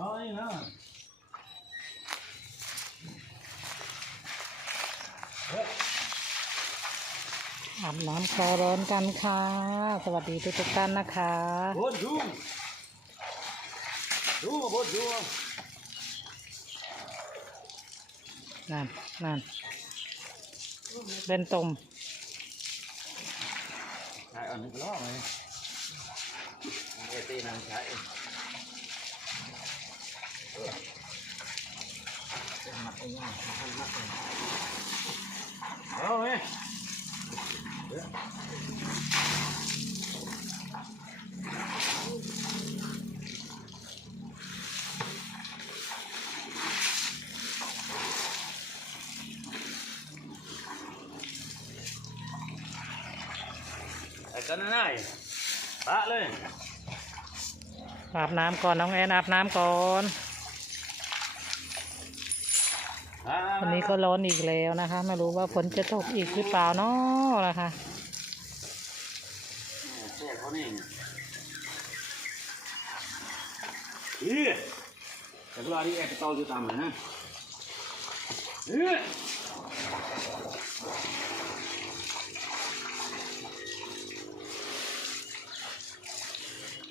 เอาไอ้นะเฮ้ยอาบน้ำคลอร้อนกันค่ะ สวัสดีทุกๆท่านนะคะบดดูดูบดดูนั่นนั่นเป็นตมใช่อันนี้ก็ล้อไหมเอตีนางใช้ เอาไหมไอ้กันนั่นไงปะเลย อาบน้ำก่อนน้องแอนอาบน้ำก่อน อ่า วันนี้ก็ร้อนอีกแล้วนะคะ ไม่รู้ว่าฝนจะตกอีกหรือเปล่าเนาะนะคะนี่แต่เวลาที่แอกเตาจะตามเลยนะอี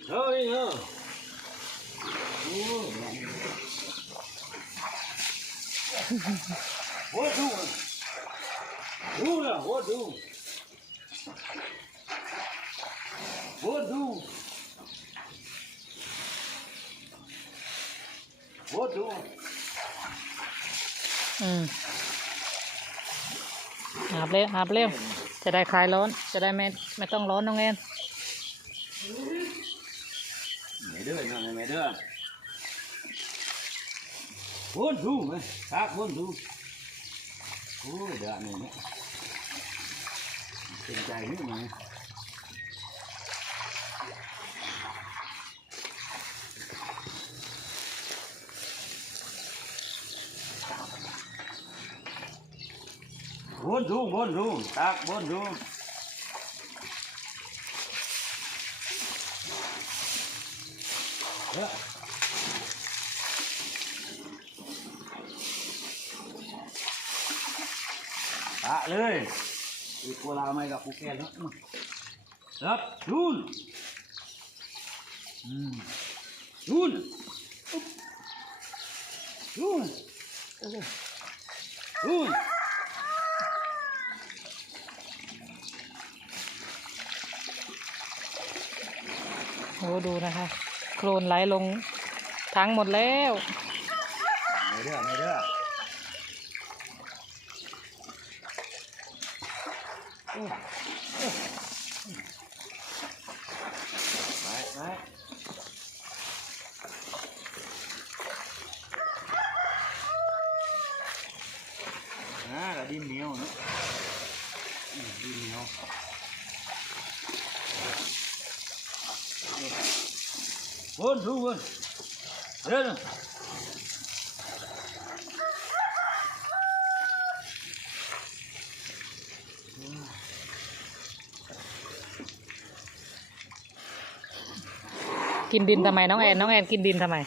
เฮ้ยเฮ้ยโอ้ โหดูดูนะโหดู Vou do. Vou do. อืมอาบเร็วอาบเร็วจะได้คลายร้อน จะได้ไม่ไม่ต้องร้อนน้องแอน bốn thu mà, khác bốn thu ôi đợt này nữa. Tình chạy nước mà. Bốn rung bốn rung tạc bốn rung Yeah. Dạ. Ru. Đó. Tạ lên. Đi cô lao mày gặp cô kèn nữa. Đập, run. Ừ. Run. Úp. Run. Run. โอ้ดูนะคะ โคลนไหลลงทั้งหมดแล้ว ไปไปนะแต่ดินเหนียวนะดินเหนียววนสู้วนเร็ว กินดินทำไมน้องแอนน้องแอนกินดินทำไม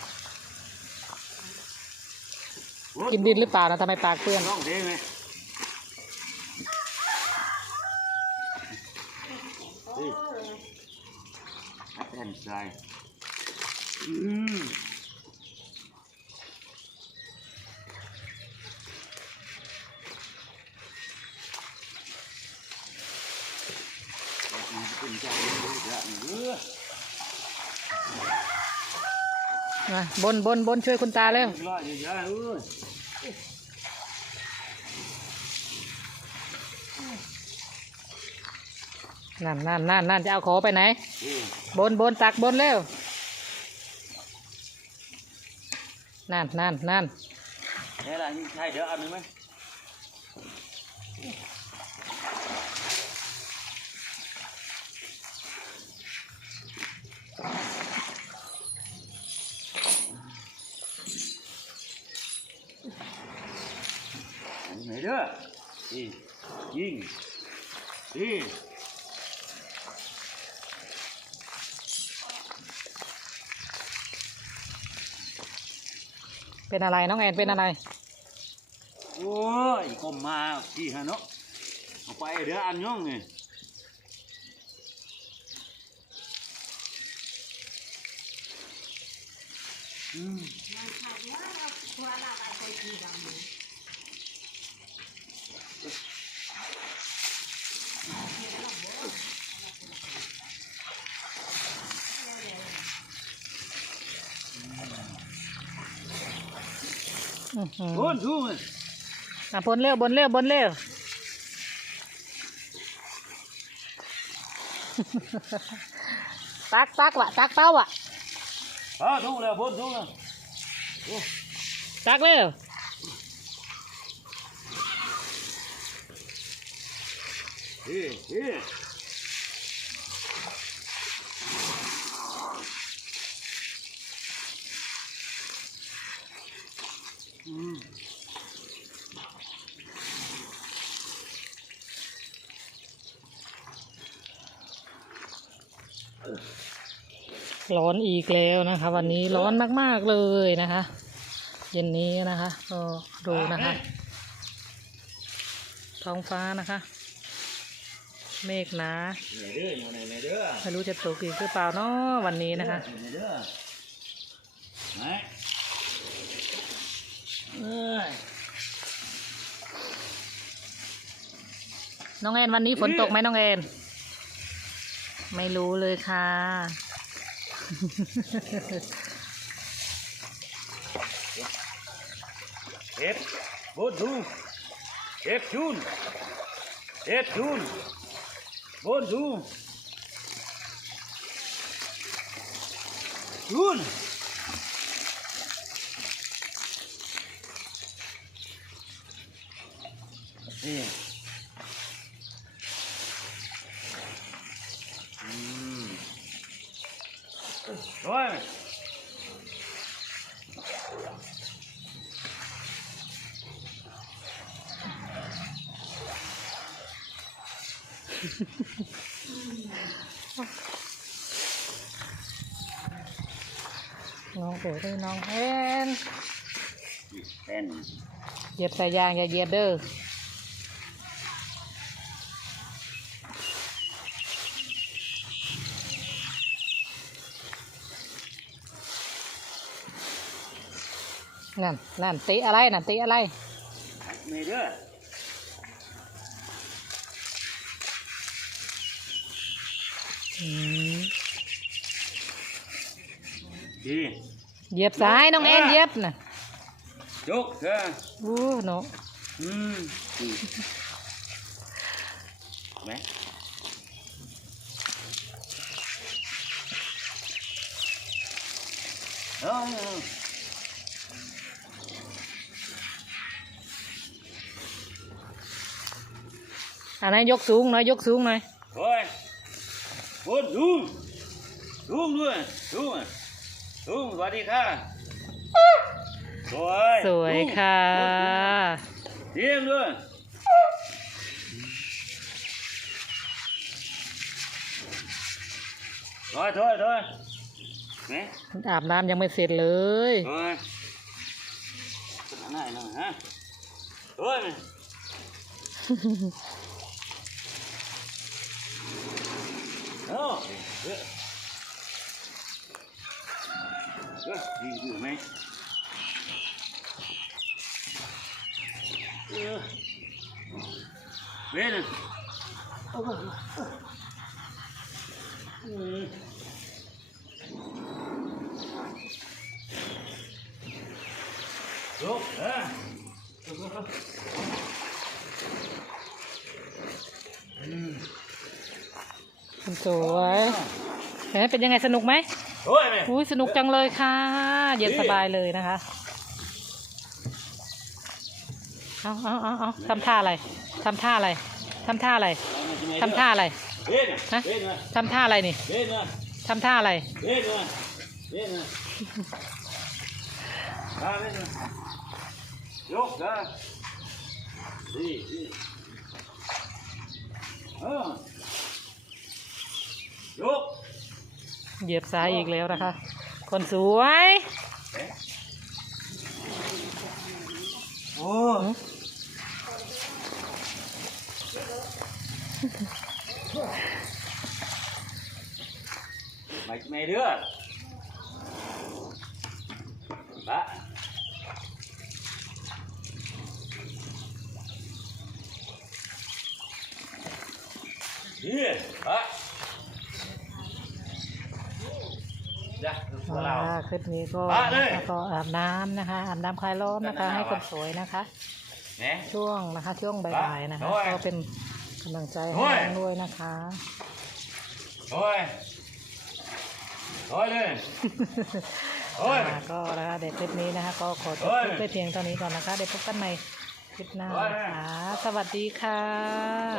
Vốn. กินดินหรือเปล่านะทำไมปากเปื้อน Không thế này. Đi. Cắt cái hành dài. Ừm. Cắt มาบนบนบนช่วยคุณตาเร็วนั่นนั่นนั่นนั่นจะเอาขอไปไหน บนบนตักบนเร็ว นั่นนั่นนั่น Thế là như thay đỡ ăn được mấy? Mày đưa đi nhìn đi เป็นอะไรน้องแอนเป็นอะไร โอ้ยก็มาพี่ฮะเนาะเอาไปเดี๋ยวอันย่องไงอืม อื้อหือโอนชูมันอะบนเร็วบนเร็วบนเร็วตักตักวะตักเป้าวะอ่าทุ่งแล้วบนทุ่งแล้วตักเร็วเฮ้เฮ้ ร้อนอีกแล้วนะคะ วันนี้ร้อนมาก ๆ เลยนะคะ เย็นนี้นะคะ ก็ดูนะคะ ท้องฟ้านะคะ เมฆหนาไม่รู้จะตกอีกหรือเปล่าเนาะวันนี้นะคะ น้อไหนเอ้ยน้องแอนวันนี้ฝนตกไหมน้องแอน ไม่รู้เลยค่ะ เอ็ดบนทุ่งเอ็ดชูนเอ็ดชูนบนทุ่งชูนนี่อืมโอ้ยน้องโวยด้วยน้ องแอนเป็นเหยียบสาย ยางอย่าเหยียบเด้อนั่นนั่นตีอะไรนั่นตีอะไรไม่เด้ออืมดีเหยียบซ้ายน้องแอนเหยียบน่ะยกเถอะอู้เนาะอืมดีไหมเออ อออันนั้นยกสูงหน่อยยกสูงหน่อยโอ้ยบนสูงสูงด้วยสูงสูงสวัสดีค่ะสวยสวยค่ะเรียงด้วยถอยถอยถอยไหมอาบน้ำยังไม่เสร็จเลยเฮ้ยขนาดไหนนะฮะเฮ้ย มันโอ้เฮ้ยเฮ้ยดีอยู่ไหมเออเว้ยนะอืม Đúng, đó. สวยเห็นเป็นยังไงสนุกไหม Thôi mày. อุ้ยสนุกจังเลยค่ะ เย็นสบายเลยนะคะ เอาเอาเอาเอาทำท่าอะไรทำท่าอะไรทำท่าอะไรทำท่าอะไร Bên nè, Hả? bên nè, ทำท่าอะไรนี่ bên nè, ทำท่าอะไร bên nè, bên nè. Ra เหยียบซ้ายอีกแล้วนะคะ คนสวย Đấy. โอ้ไม่ไม่เด้อละนี่ละจ้ะตัวเรา อ่าคลิปนี้ก็อะเลย แล้วก็อาบน้ำนะคะอาบน้ำคลายร้อนนะคะนั่นน่ะให้คนสวยนะคะ เนี่ย ช่วงนะคะช่วงบ่ายๆนะคะโอ้ยก็เป็นกำลังใจโอ้ให้ยน้องด้วยนะคะ โอ้ย โอ้ยเลย โอ้ยอ่าก็นะคะเด็กคลิปนี้นะคะก็ขอจบโอ้ยคลิปไปเพียงเท่านี้ก่อนนะคะ เดี๋ยวพบกันใหม่คลิปหน้าโอ้ยนะคะสวัสดีค่ะ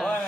โอ้ย